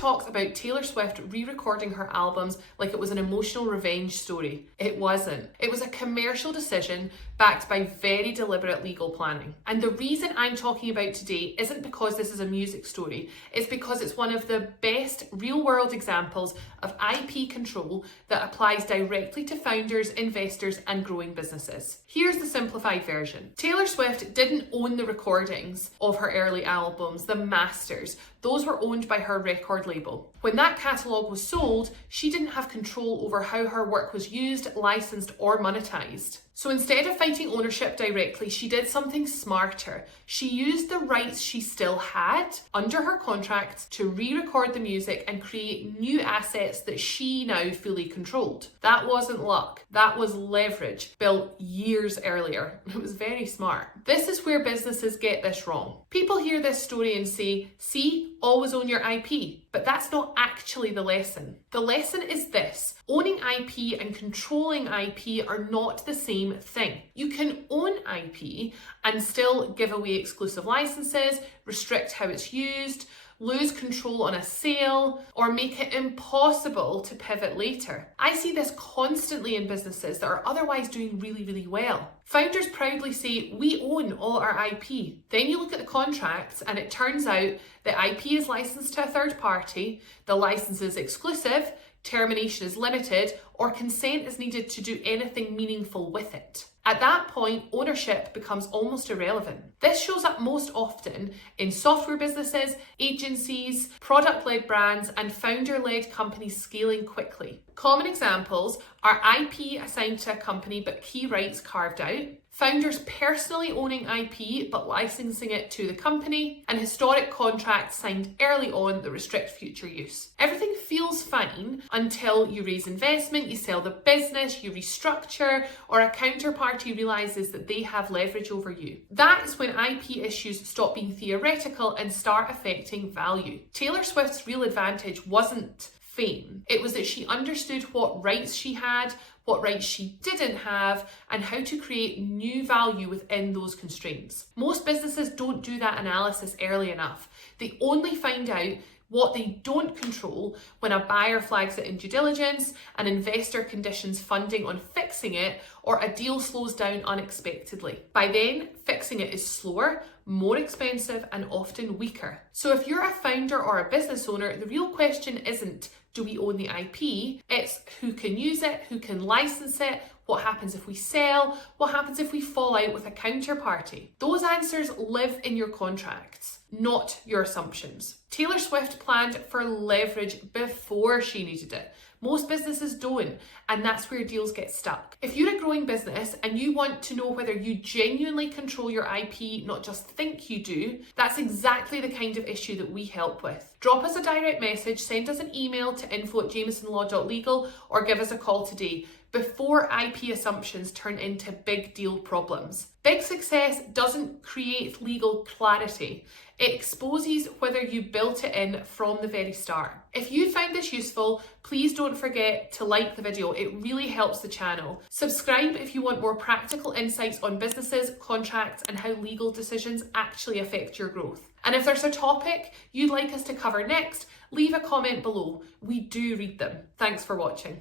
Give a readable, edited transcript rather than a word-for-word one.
talks about Taylor Swift re-recording her albums like it was an emotional revenge story. It wasn't. It was a commercial decision backed by very deliberate legal planning. And the reason I'm talking about today isn't because this is a music story, it's because it's one of the best real-world examples of IP control that applies directly to founders, investors, and growing businesses. Here's the simplified version. Taylor Swift didn't own the recordings of her early albums, the masters. Those were owned by her record label. When that catalogue was sold, she didn't have control over how her work was used, licensed, or monetized. So instead of fighting ownership directly, she did something smarter. She used the rights she still had under her contracts to re-record the music and create new assets that she now fully controlled. That wasn't luck. That was leverage built years earlier. It was very smart. This is where businesses get this wrong. People hear this story and say, see, always own your IP. But that's not actually the lesson. The lesson is this: owning IP and controlling IP are not the same thing. You can own IP and still give away exclusive licenses, restrict how it's used, lose control on a sale, or make it impossible to pivot later. I see this constantly in businesses that are otherwise doing really, really well. Founders proudly say, we own all our IP. Then you look at the contracts and it turns out that IP is licensed to a third party, the license is exclusive, termination is limited, or consent is needed to do anything meaningful with it. At that point, ownership becomes almost irrelevant. This shows up most often in software businesses, agencies, product-led brands, and founder-led companies scaling quickly. Common examples are IP assigned to a company but key rights carved out, founders personally owning IP but licensing it to the company, and historic contracts signed early on that restrict future use. Everything feels fine until you raise investment, you sell the business, you restructure, or a counterparty realizes that they have leverage over you. That is when IP issues stop being theoretical and start affecting value. Taylor Swift's real advantage wasn't fame. It was that she understood what rights she had, what rights she didn't have, and how to create new value within those constraints. Most businesses don't do that analysis early enough. They only find out what they don't control when a buyer flags it in due diligence, an investor conditions funding on fixing it, or a deal slows down unexpectedly. By then, fixing it is slower, more expensive, and often weaker. So if you're a founder or a business owner, the real question isn't, do we own the IP? It's who can use it, who can license it, what happens if we sell, what happens if we fall out with a counterparty. Those answers live in your contracts, not your assumptions. Taylor Swift planned for leverage before she needed it. Most businesses don't, and that's where deals get stuck. If you're a growing business and you want to know whether you genuinely control your IP, not just think you do, that's exactly the kind of issue that we help with. Drop us a direct message, send us an email to info@jamesonlaw.legal, or give us a call today before IP assumptions turn into big deal problems. Big success doesn't create legal clarity. It exposes whether you built it in from the very start. If you found this useful, please don't forget to like the video. It really helps the channel. Subscribe if you want more practical insights on businesses, contracts, and how legal decisions actually affect your growth. And if there's a topic you'd like us to cover next, leave a comment below. We do read them. Thanks for watching.